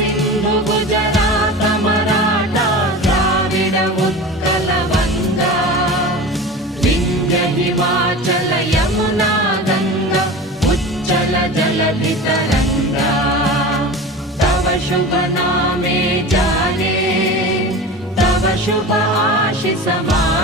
सिंधु गुजरात मराठा द्राविड उत्कल बंगा विंध्य हिमाचल यमुना गंगा उच्चल जलधि तरंगा तव शुभ नामे जाने तव शुभ आशीष मा